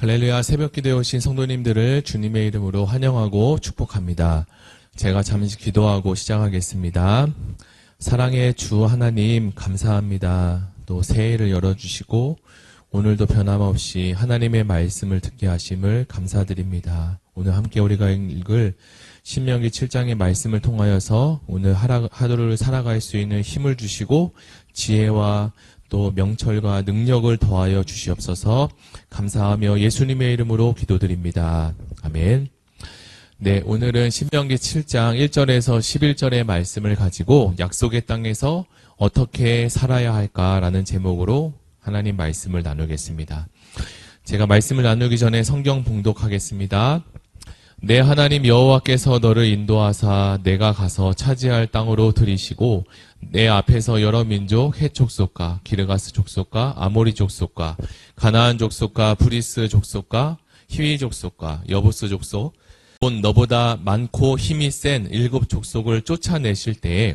할렐루야, 새벽기도에 오신 성도님들을 주님의 이름으로 환영하고 축복합니다. 제가 잠시 기도하고 시작하겠습니다. 사랑의 주 하나님 감사합니다. 또 새해를 열어주시고 오늘도 변함없이 하나님의 말씀을 듣게 하심을 감사드립니다. 오늘 함께 우리가 읽을 신명기 7장의 말씀을 통하여서 오늘 하루를 살아갈 수 있는 힘을 주시고 지혜와 또 명철과 능력을 더하여 주시옵소서. 감사하며 예수님의 이름으로 기도드립니다. 아멘. 네, 오늘은 신명기 7장 1절에서 11절의 말씀을 가지고 약속의 땅에서 어떻게 살아야 할까라는 제목으로 하나님 말씀을 나누겠습니다. 제가 말씀을 나누기 전에 성경 봉독하겠습니다. 내 하나님 여호와께서 너를 인도하사 내가 가서 차지할 땅으로 들이시고 내 앞에서 여러 민족 헷 족속과 기르가스 족속과 아모리 족속과 가나안 족속과 브리스 족속과 히위 족속과 여부스 족속 곧 너보다 많고 힘이 센 7 족속을 쫓아내실 때에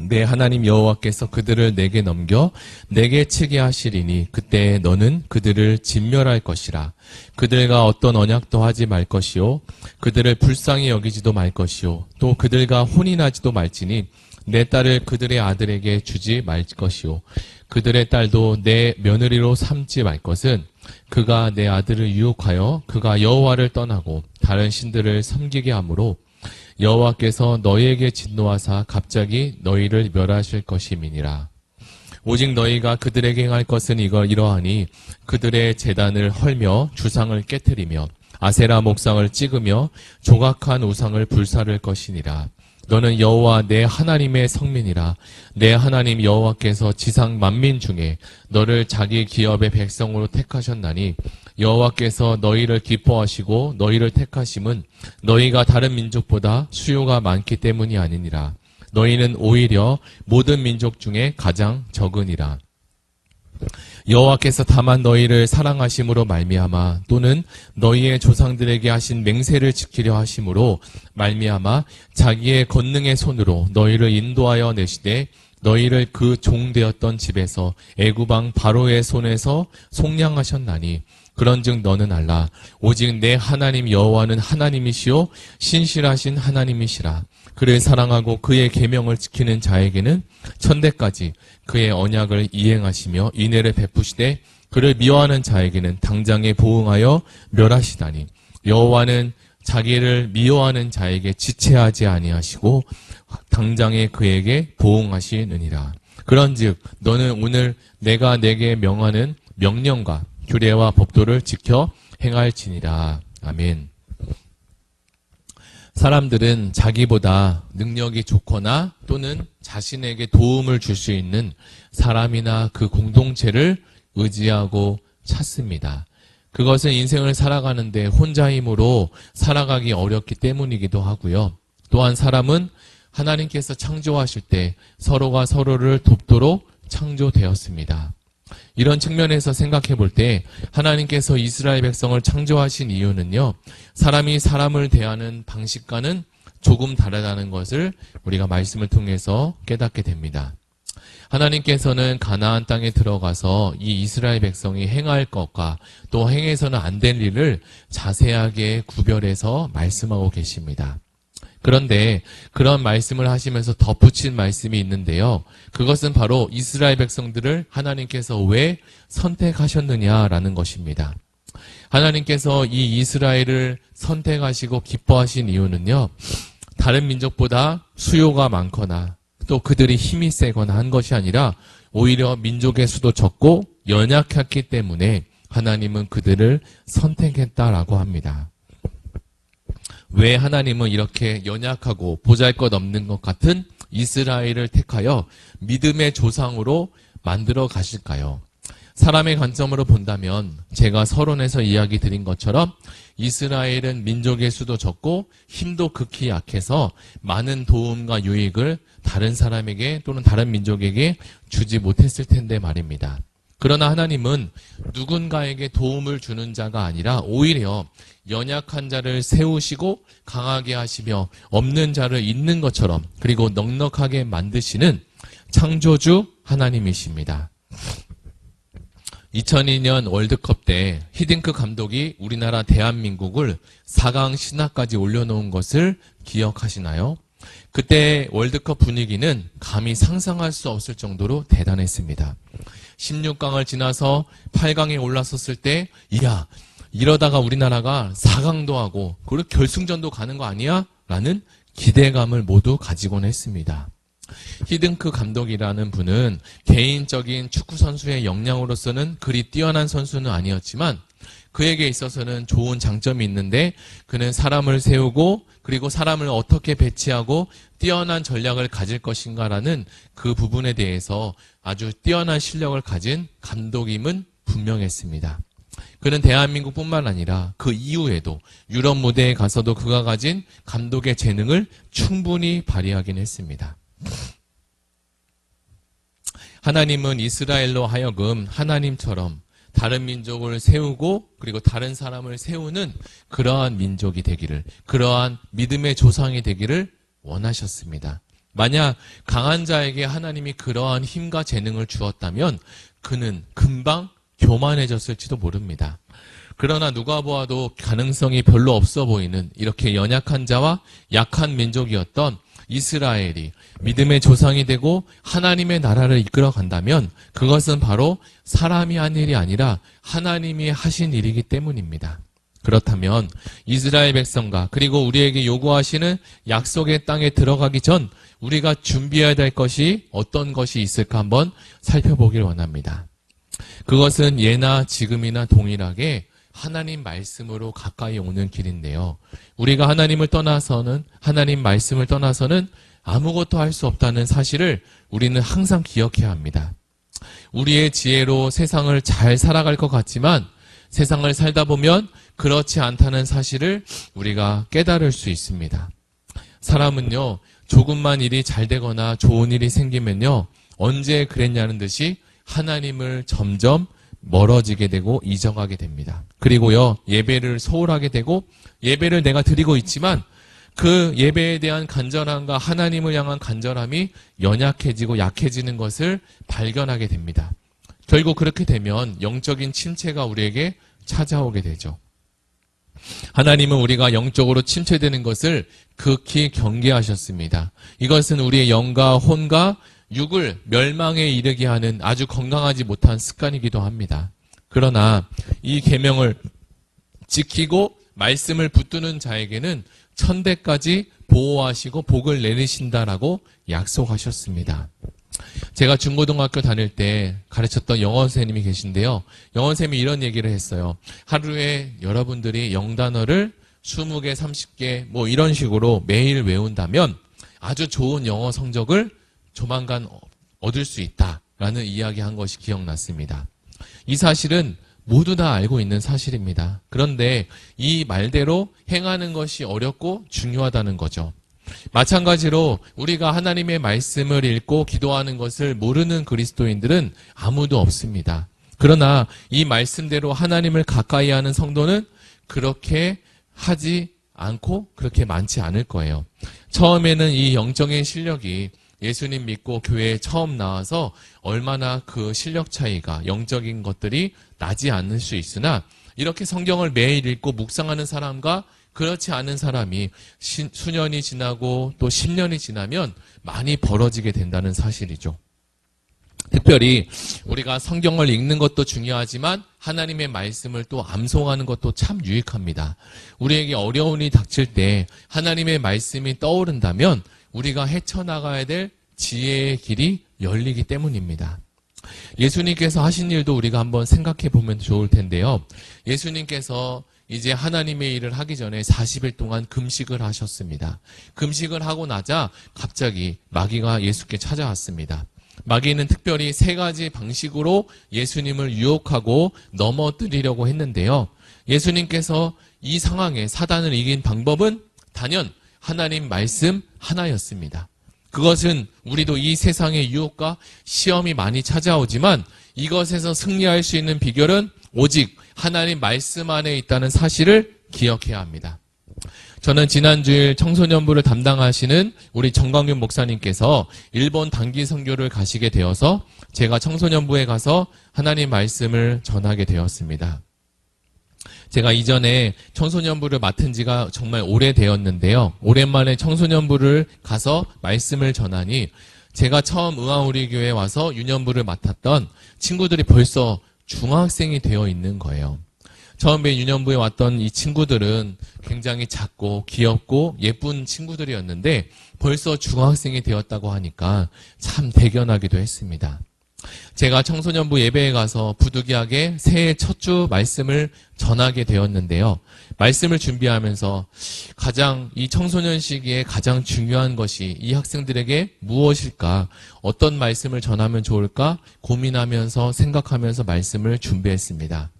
내 하나님 여호와께서 그들을 내게 넘겨 내게 치게 하시리니 그때 너는 그들을 진멸할 것이라. 그들과 어떤 언약도 하지 말 것이요 그들을 불쌍히 여기지도 말 것이요 또 그들과 혼인하지도 말지니 내 딸을 그들의 아들에게 주지 말 것이요 그들의 딸도 내 며느리로 삼지 말 것은 그가 내 아들을 유혹하여 그가 여호와를 떠나고 다른 신들을 섬기게 하므로 여호와께서 너희에게 진노하사 갑자기 너희를 멸하실 것임이니라. 오직 너희가 그들에게 행할 것은 이러하니 그들의 제단을 헐며 주상을 깨트리며 아세라 목상을 찍으며 조각한 우상을 불사를 것이니라. 너는 여호와 내 하나님의 성민이라. 내 하나님 여호와께서 지상 만민 중에 너를 자기 기업의 백성으로 택하셨나니 여호와께서 너희를 기뻐하시고 너희를 택하심은 너희가 다른 민족보다 수요가 많기 때문이 아니니라. 너희는 오히려 모든 민족 중에 가장 적으니라. 여호와께서 다만 너희를 사랑하심으로 말미암아 또는 너희의 조상들에게 하신 맹세를 지키려 하심으로 말미암아 자기의 권능의 손으로 너희를 인도하여 내시되 너희를 그 종 되었던 집에서 애굽왕 바로의 손에서 속량하셨나니 그런즉 너는 알라. 오직 내 하나님 여호와는 하나님이시요 신실하신 하나님이시라. 그를 사랑하고 그의 계명을 지키는 자에게는 천대까지 그의 언약을 이행하시며 인애를 베푸시되 그를 미워하는 자에게는 당장에 보응하여 멸하시다니. 여호와는 자기를 미워하는 자에게 지체하지 아니하시고 당장에 그에게 보응하시느니라. 그런즉 너는 오늘 내가 내게 명하는 명령과 규례와 법도를 지켜 행할지니라. 아멘. 사람들은 자기보다 능력이 좋거나 또는 자신에게 도움을 줄 수 있는 사람이나 그 공동체를 의지하고 찾습니다. 그것은 인생을 살아가는데 혼자 힘으로 살아가기 어렵기 때문이기도 하고요. 또한 사람은 하나님께서 창조하실 때 서로가 서로를 돕도록 창조되었습니다. 이런 측면에서 생각해 볼 때 하나님께서 이스라엘 백성을 창조하신 이유는요, 사람이 사람을 대하는 방식과는 조금 다르다는 것을 우리가 말씀을 통해서 깨닫게 됩니다. 하나님께서는 가나안 땅에 들어가서 이 이스라엘 백성이 행할 것과 또 행해서는 안 될 일을 자세하게 구별해서 말씀하고 계십니다. 그런데 그런 말씀을 하시면서 덧붙인 말씀이 있는데요. 그것은 바로 이스라엘 백성들을 하나님께서 왜 선택하셨느냐라는 것입니다. 하나님께서 이 이스라엘을 선택하시고 기뻐하신 이유는요, 다른 민족보다 수요가 많거나 또 그들이 힘이 세거나 한 것이 아니라 오히려 민족의 수도 적고 연약했기 때문에 하나님은 그들을 선택했다라고 합니다. 왜 하나님은 이렇게 연약하고 보잘것없는 것 같은 이스라엘을 택하여 믿음의 조상으로 만들어 가실까요? 사람의 관점으로 본다면 제가 서론에서 이야기 드린 것처럼 이스라엘은 민족의 수도 적고 힘도 극히 약해서 많은 도움과 유익을 다른 사람에게 또는 다른 민족에게 주지 못했을 텐데 말입니다. 그러나 하나님은 누군가에게 도움을 주는 자가 아니라 오히려 연약한 자를 세우시고 강하게 하시며 없는 자를 있는 것처럼 그리고 넉넉하게 만드시는 창조주 하나님이십니다. 2002년 월드컵 때 히딩크 감독이 우리나라 대한민국을 4강 신화까지 올려놓은 것을 기억하시나요? 그때 월드컵 분위기는 감히 상상할 수 없을 정도로 대단했습니다. 16강을 지나서 8강에 올라섰을 때 이야, 이러다가 우리나라가 4강도 하고 그리고 결승전도 가는 거 아니야? 라는 기대감을 모두 가지곤 했습니다. 히딩크 감독이라는 분은 개인적인 축구선수의 역량으로서는 그리 뛰어난 선수는 아니었지만 그에게 있어서는 좋은 장점이 있는데 그는 사람을 세우고 그리고 사람을 어떻게 배치하고 뛰어난 전략을 가질 것인가라는 그 부분에 대해서 아주 뛰어난 실력을 가진 감독임은 분명했습니다. 그는 대한민국뿐만 아니라 그 이후에도 유럽 무대에 가서도 그가 가진 감독의 재능을 충분히 발휘하긴 했습니다. 하나님은 이스라엘로 하여금 하나님처럼 다른 민족을 세우고 그리고 다른 사람을 세우는 그러한 민족이 되기를, 그러한 믿음의 조상이 되기를 원하셨습니다. 만약 강한 자에게 하나님이 그러한 힘과 재능을 주었다면 그는 금방 교만해졌을지도 모릅니다. 그러나 누가 보아도 가능성이 별로 없어 보이는 이렇게 연약한 자와 약한 민족이었던 이스라엘이 믿음의 조상이 되고 하나님의 나라를 이끌어 간다면 그것은 바로 사람이 한 일이 아니라 하나님이 하신 일이기 때문입니다. 그렇다면 이스라엘 백성과 그리고 우리에게 요구하시는 약속의 땅에 들어가기 전 우리가 준비해야 될 것이 어떤 것이 있을까 한번 살펴보길 원합니다. 그것은 예나 지금이나 동일하게 하나님 말씀으로 가까이 오는 길인데요. 우리가 하나님 말씀을 떠나서는 아무것도 할 수 없다는 사실을 우리는 항상 기억해야 합니다. 우리의 지혜로 세상을 잘 살아갈 것 같지만 세상을 살다 보면 그렇지 않다는 사실을 우리가 깨달을 수 있습니다. 사람은요, 조금만 일이 잘 되거나 좋은 일이 생기면요, 언제 그랬냐는 듯이 하나님을 점점 멀어지게 되고 잊어가게 됩니다. 그리고요, 예배를 소홀하게 되고 예배를 내가 드리고 있지만 그 예배에 대한 간절함과 하나님을 향한 간절함이 연약해지고 약해지는 것을 발견하게 됩니다. 결국 그렇게 되면 영적인 침체가 우리에게 찾아오게 되죠. 하나님은 우리가 영적으로 침체되는 것을 극히 경계하셨습니다. 이것은 우리의 영과 혼과 육을 멸망에 이르게 하는 아주 건강하지 못한 습관이기도 합니다. 그러나 이 계명을 지키고 말씀을 붙드는 자에게는 천대까지 보호하시고 복을 내리신다라고 약속하셨습니다. 제가 중고등학교 다닐 때 가르쳤던 영어 선생님이 계신데요. 영어 선생님이 이런 얘기를 했어요. 하루에 여러분들이 영단어를 20개, 30개 뭐 이런 식으로 매일 외운다면 아주 좋은 영어 성적을 조만간 얻을 수 있다라는 이야기한 것이 기억났습니다. 이 사실은 모두 다 알고 있는 사실입니다. 그런데 이 말대로 행하는 것이 어렵고 중요하다는 거죠. 마찬가지로 우리가 하나님의 말씀을 읽고 기도하는 것을 모르는 그리스도인들은 아무도 없습니다. 그러나 이 말씀대로 하나님을 가까이 하는 성도는 그렇게 하지 않고 그렇게 많지 않을 거예요. 처음에는 이 영적인 실력이 예수님 믿고 교회에 처음 나와서 얼마나 그 실력 차이가 영적인 것들이 나지 않을 수 있으나 이렇게 성경을 매일 읽고 묵상하는 사람과 그렇지 않은 사람이 수년이 지나고 또 10년이 지나면 많이 벌어지게 된다는 사실이죠. 특별히 우리가 성경을 읽는 것도 중요하지만 하나님의 말씀을 또 암송하는 것도 참 유익합니다. 우리에게 어려움이 닥칠 때 하나님의 말씀이 떠오른다면 우리가 헤쳐나가야 될 지혜의 길이 열리기 때문입니다. 예수님께서 하신 일도 우리가 한번 생각해 보면 좋을 텐데요. 예수님께서 이제 하나님의 일을 하기 전에 40일 동안 금식을 하셨습니다. 금식을 하고 나자 갑자기 마귀가 예수께 찾아왔습니다. 마귀는 특별히 3가지 방식으로 예수님을 유혹하고 넘어뜨리려고 했는데요. 예수님께서 이 상황에 사단을 이긴 방법은 단연 하나님 말씀 하나였습니다. 그것은 우리도 이 세상의 유혹과 시험이 많이 찾아오지만 이것에서 승리할 수 있는 비결은 오직 하나님 말씀 안에 있다는 사실을 기억해야 합니다. 저는 지난주일 청소년부를 담당하시는 우리 정광윤 목사님께서 일본 단기 선교를 가시게 되어서 제가 청소년부에 가서 하나님 말씀을 전하게 되었습니다. 제가 이전에 청소년부를 맡은 지가 정말 오래되었는데요. 오랜만에 청소년부를 가서 말씀을 전하니 제가 처음 의왕우리교회에 와서 유년부를 맡았던 친구들이 벌써 중학생이 되어 있는 거예요. 처음에 유년부에 왔던 이 친구들은 굉장히 작고 귀엽고 예쁜 친구들이었는데 벌써 중학생이 되었다고 하니까 참 대견하기도 했습니다. 제가 청소년부 예배에 가서 부득이하게 새해 첫 주 말씀을 전하게 되었는데요. 말씀을 준비하면서 가장 이 청소년 시기에 가장 중요한 것이 이 학생들에게 무엇일까, 어떤 말씀을 전하면 좋을까 고민하면서 생각하면서 말씀을 준비했습니다.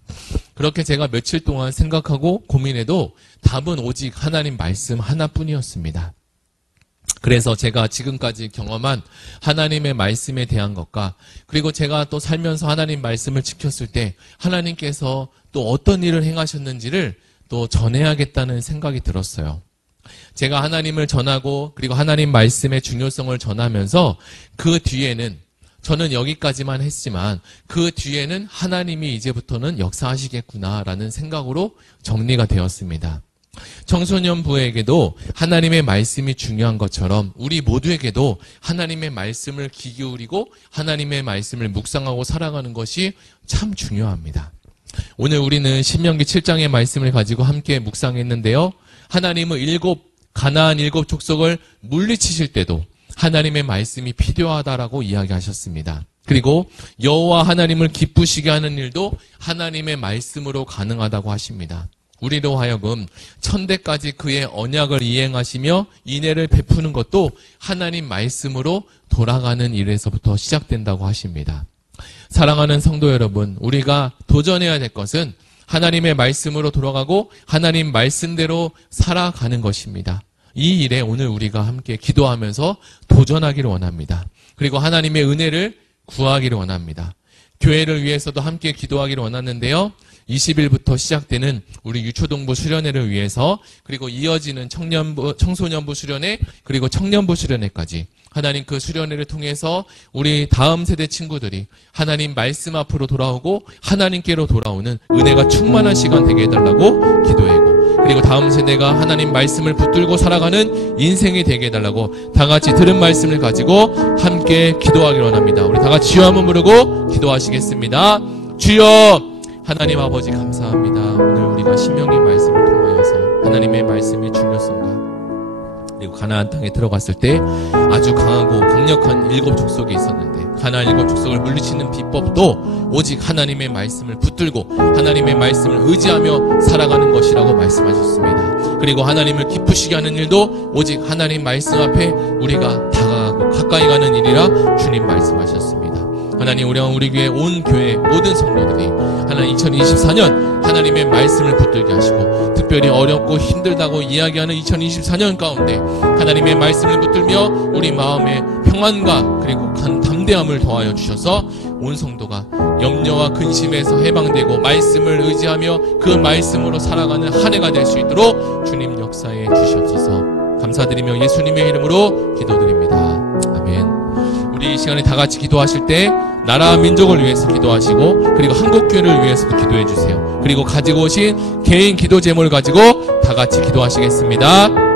그렇게 제가 며칠 동안 생각하고 고민해도 답은 오직 하나님 말씀 하나뿐이었습니다. 그래서 제가 지금까지 경험한 하나님의 말씀에 대한 것과 그리고 제가 또 살면서 하나님 말씀을 지켰을 때 하나님께서 또 어떤 일을 행하셨는지를 또 전해야겠다는 생각이 들었어요. 제가 하나님을 전하고 그리고 하나님 말씀의 중요성을 전하면서 그 뒤에는 저는 여기까지만 했지만 그 뒤에는 하나님이 이제부터는 역사하시겠구나라는 생각으로 정리가 되었습니다. 청소년부에게도 하나님의 말씀이 중요한 것처럼 우리 모두에게도 하나님의 말씀을 귀 기울이고 하나님의 말씀을 묵상하고 살아가는 것이 참 중요합니다. 오늘 우리는 신명기 7장의 말씀을 가지고 함께 묵상했는데요. 하나님은 가나안 일곱 족속을 물리치실 때도 하나님의 말씀이 필요하다라고 이야기하셨습니다. 그리고 여호와 하나님을 기쁘시게 하는 일도 하나님의 말씀으로 가능하다고 하십니다. 우리로 하여금 천대까지 그의 언약을 이행하시며 인애를 베푸는 것도 하나님 말씀으로 돌아가는 일에서부터 시작된다고 하십니다. 사랑하는 성도 여러분, 우리가 도전해야 될 것은 하나님의 말씀으로 돌아가고 하나님 말씀대로 살아가는 것입니다. 이 일에 오늘 우리가 함께 기도하면서 도전하기를 원합니다. 그리고 하나님의 은혜를 구하기를 원합니다. 교회를 위해서도 함께 기도하기를 원하는데요. 20일부터 시작되는 우리 유초동부 수련회를 위해서 그리고 이어지는 청소년부 수련회 그리고 청년부 수련회까지 하나님 그 수련회를 통해서 우리 다음 세대 친구들이 하나님 말씀 앞으로 돌아오고 하나님께로 돌아오는 은혜가 충만한 시간 되게 해달라고 기도하고 그리고 다음 세대가 하나님 말씀을 붙들고 살아가는 인생이 되게 해달라고 다 같이 들은 말씀을 가지고 함께 기도하기를 원합니다. 우리 다 같이 주여 한번 부르고 기도하시겠습니다. 주여 하나님 아버지 감사합니다. 오늘 우리가 신명기 말씀을 통하여서 하나님의 말씀의 중요성과 그리고 가나안 땅에 들어갔을 때 아주 강하고 강력한 일곱 족속이 있었는데 가나안 일곱 족속을 물리치는 비법도 오직 하나님의 말씀을 붙들고 하나님의 말씀을 의지하며 살아가는 것이라고 말씀하셨습니다. 그리고 하나님을 기쁘시게 하는 일도 오직 하나님 말씀 앞에 우리가 다가가고 가까이 가는 일이라 주님 말씀하셨습니다. 하나님 우리 교회 온 교회 모든 성도들이 하나님 2024년 하나님의 말씀을 붙들게 하시고 특별히 어렵고 힘들다고 이야기하는 2024년 가운데 하나님의 말씀을 붙들며 우리 마음의 평안과 그리고 담대함을 더하여 주셔서 온 성도가 염려와 근심에서 해방되고 말씀을 의지하며 그 말씀으로 살아가는 한 해가 될 수 있도록 주님 역사해 주시옵소서. 감사드리며 예수님의 이름으로 기도드립니다. 아멘. 우리 이 시간에 다 같이 기도하실 때 나라 민족을 위해서 기도하시고 그리고 한국교회를 위해서도 기도해 주세요. 그리고 가지고 오신 개인 기도 제목을 가지고 다 같이 기도하시겠습니다.